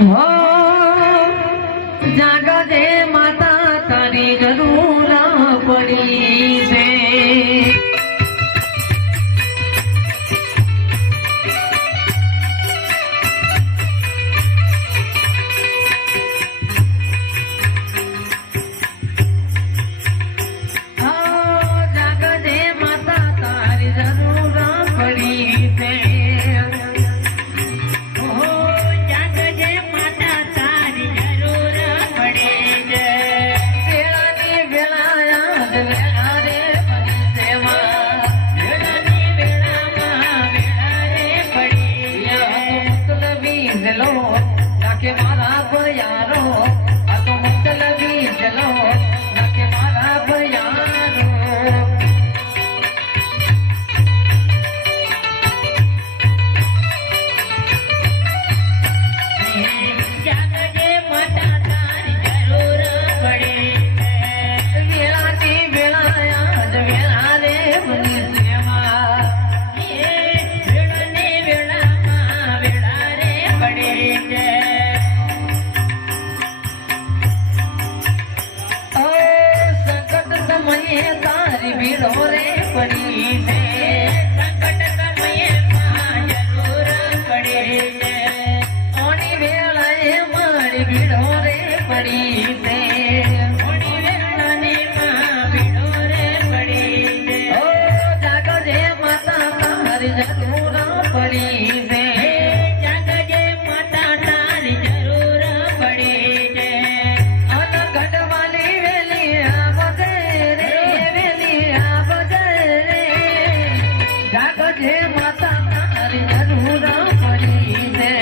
હો જાગજે માતા તારી જરૂર પડી છે. કે મારા ભયારો આ તો મતલબી ચલો કે મારા ભયારો જાગજે માતા તારી જરૂર પડે વેળાથી વેળાયા જ વેળા રે બની સેવા વેળાને વેળામાં વેળા રે પડે છે. તારી ભીડો રે પડી છે સંકટ સમયે માં જરૂર પડે છે. ઓની વેળાએ મારી ભીડો રે પડી છે ઓની વેળાને માં ભીડો રે પડી છે. ઓ જાગજે માતા તારી જરૂર પડી છે જાગજે માતા તારી જરૂર પડી છે. અન ગઢવાલી વેલી આવજે જાગજે માતા તારી જરૂર પડી છે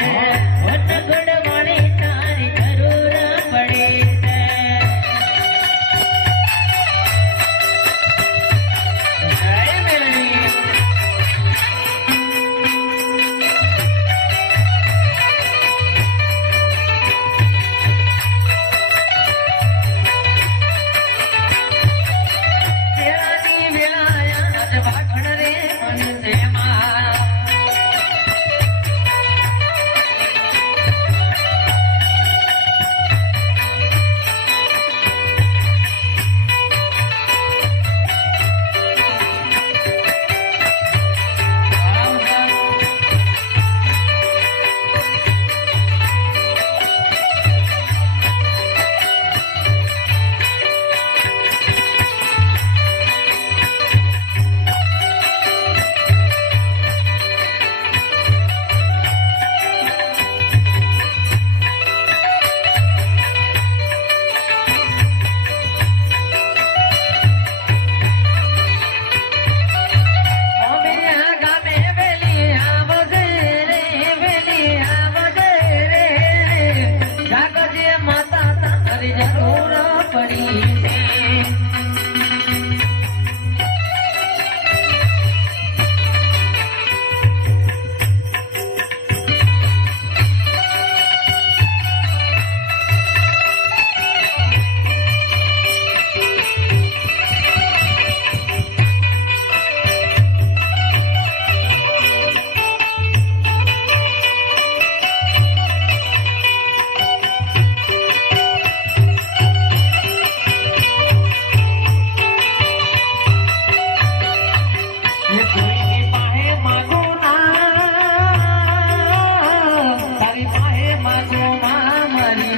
વટગઢ વાળી તારી જરૂર પડી છે. જય મેલડી વેળાની વેળાયા ભાગણ રે તારી પાસે માગો માં મારી